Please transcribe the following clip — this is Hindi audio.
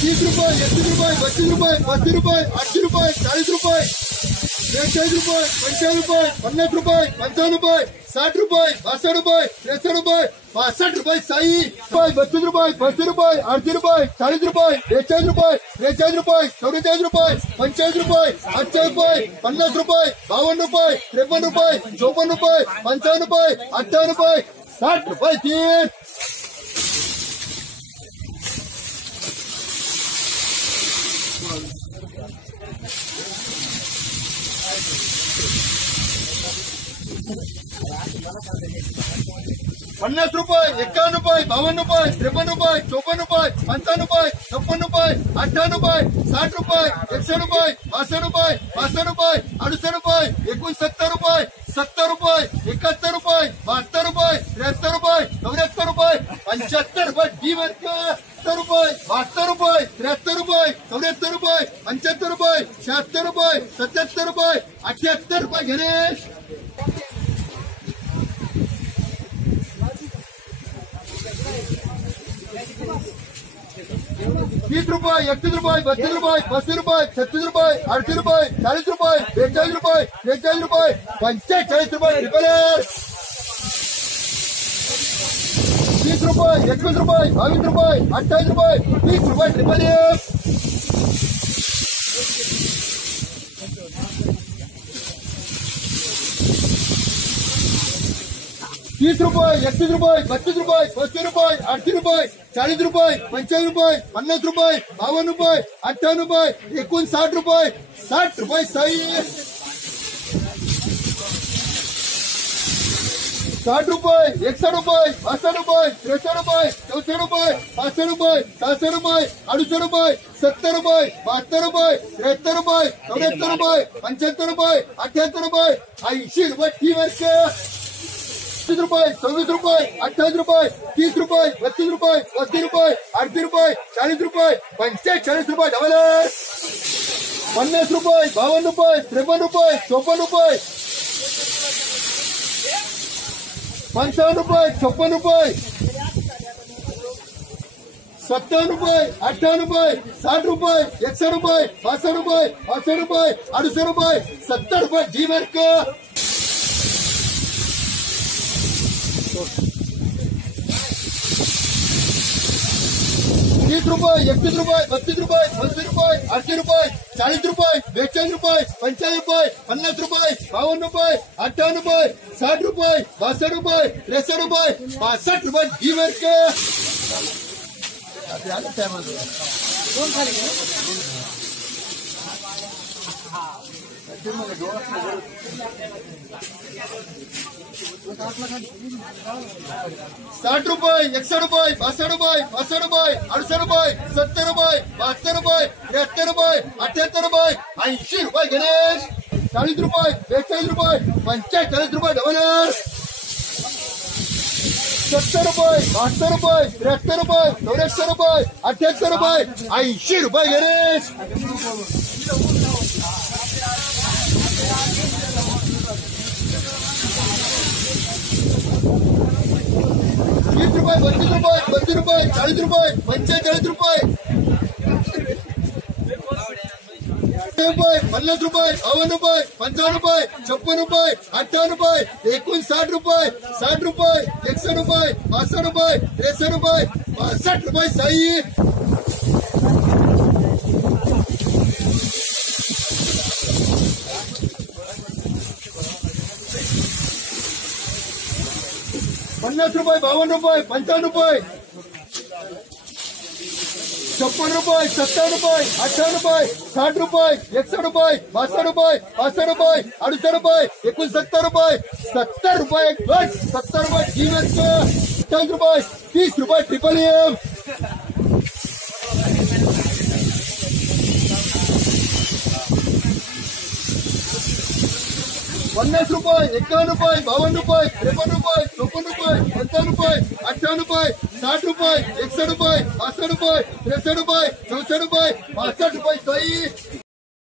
तीस रुपये एकतीस रुपये बत्तीस रुपये पस्तीस रुपये आठशे रुपये चाळीस रुपये. बेचाळीस रुपये पंचाळीस रुपये पन्नास रुपये पंचावन्न रुपये साठ रुपये बासष्ट रुपये त्रेसष्ट रुपये पासष्ट रुपये साई. रुपये बत्तीस रुपये पस्तीस रुपये अडतीस रुपये चाळीस रुपये बेचाळीस रुपये त्रेचाळीस रुपये चौवेचाळीस रुपये पंचेचाळीस रुपये आठशे रुपये पन्नास रुपये बावन्न रुपये त्रेपन्न रुपये चौपन्न रुपये पंचावन्न रुपये अठ्ठावन्न रुपये साठ रुपये तीन पन्नास रुपये, एकावन्न रुपये, बावन्न रुपये, त्रेपन्न रुपये, चौपन्न रुपये, पंचावन्न रुपये, छप्पन्न रुपये, अठ्ठावन्न रुपये, साठ रुपये एकशे रुपये, बासष्ट रुपये पासष्ट रुपये, अडुसष्ट रुपये, एकोणसत्तर रुपये, सत्तर रुपये, एकाहत्तर रुपये, बहात्तर रुपये, त्र्याहत्तर रुपये, चौऱ्याहत्तर रुपये, पंच्याहत्तर रुपये सत्तर रुपये, बहात्तर रुपये, त्र्याहत्तर रुपये रुपये शहात्तर रुपये सत्याहत्तर रुपये अठ्याहत्तर रुपये, गणेश। तीस रुपये, एकतीस रुपये, बत्तीस रुपये पस्तीस रुपये, छत्तीस रुपये, अडतीस रुपये, चालीस रुपये बेचाळीस रुपये त्रेचाळीस रुपये पंचेचाळीस रुपये रिपेअर तीस रुपये, एकवीस रुपये, बावीस रुपये अठ्ठावीस रुपये, तीस रुपये ट्रिपल तीस रुपये एकतीस रुपये बत्तीस रुपये पस्तीस रुपये अडतीस रुपये चाळीस रुपये पंचाळीस रुपये पन्नास रुपये बावन्न रुपये अठ्ठावन्न रुपये एकोणसाठ रुपये साठ रुपये साई साठ रुपये एकसठ रुपये बासष्ट रुपये त्रेसष्ट रुपये चौसष्ट रुपये पासष्ट रुपये सहासष्ट रुपये अडुसष्ट रुपये सत्तर रुपये बहात्तर रुपये त्र्याहत्तर रुपये चौऱ्याहत्तर रुपये पंच्याहत्तर रुपये अठ्याहत्तर रुपये ऐंशी रुपये ठीक वर्ष पस्तीस रुपये सव्वीस रुपये अठ्ठावीस रुपये, तीस रुपये बत्तीस रुपये पस्तीस रुपये, अडतीस रुपये चाळीस रुपये, पंचेचाळीस रुपये डबल पन्नास रुपये बावन्न रुपये, त्रेपन्न रुपये, चोपन्न रुपये. पंचावन्न रुपये, छप्पन रुपये. सत्तावन्न रुपये, अठ्ठावन्न रुपये, साठ रुपये एकसष्ट रुपये पासष्ट रुपये पासष्ट रुपये, अडुसष्ट रुपये, सत्तर रुपये, जी वर्क तीस रुपये एकतीस रुपये बत्तीस रुपये पस्तीस रुपये अडतीस रुपये चाळीस रुपये बेचाळीस रुपये पंचाळीस रुपये पन्नास रुपये बावन्न रुपये अठ्ठावन्न रुपये साठ रुपये बासष्ट रुपये त्रेसष्ट रुपये पासष्ट रुपये जी वर्क साठ रुपये एकसष्ट रुपये बासष्ट रुपये पासष्ट रुपये अडुसष्ट रुपये, सत्तर रुपये, बहात्तर रुपये, त्र्याहत्तर रुपये, अठ्याहत्तर रुपये, ऐंशी रुपये गणेश, चाळीस रुपये, बेचाळीस रुपये पंचेचाळीस रुपये डबल सत्तर रुपये, बहात्तर रुपये, त्र्याहत्तर रुपये, चौऱ्याहत्तर रुपये, अठ्याहत्तर रुपये, ऐंशी रुपये गणेश. तीस रुपये बत्तीस रुपये बत्तीस रुपये चाळीस रुपये पंचेचाळीस रुपये रुपये पन्नास रुपये बावन्न रुपये पंचावन्न रुपये छप्पन रुपये अठ्ठावन्न रुपये एकोणसाठ रुपये साठ रुपये एकसष्ट रुपये पासष्ट रुपये त्रेसष्ट रुपये पासष्ट रुपये साई पन्नास रुपये, बावन्न रुपये, पंचावन्न रुपये, छप्पन रुपये, सत्तर रुपये अठ्ठावन्न रुपये, साठ रुपये एकसष्ट रुपये, बासष्ट रुपये पासष्ट रुपये, अडुसष्ट रुपये, एकोणसत्तर रुपये, सत्तर रुपये गट सत्तर रुपये जीवन अठ्ठावीस रुपये, तीस रुपये ट्रिपल एम पन्नास रुपये, एकावन्न रुपये, बावन्न रुपये, त्रेपन्न रुपये, चौपन्न रुपये पंचावन्न रुपए अठ्ठावन्न रुपये, साठ रुपये सौ रुपए पासष्ट रुपये त्रेसष्ट रुपये चौसष्ट रुपये पासष्ट रुपये सई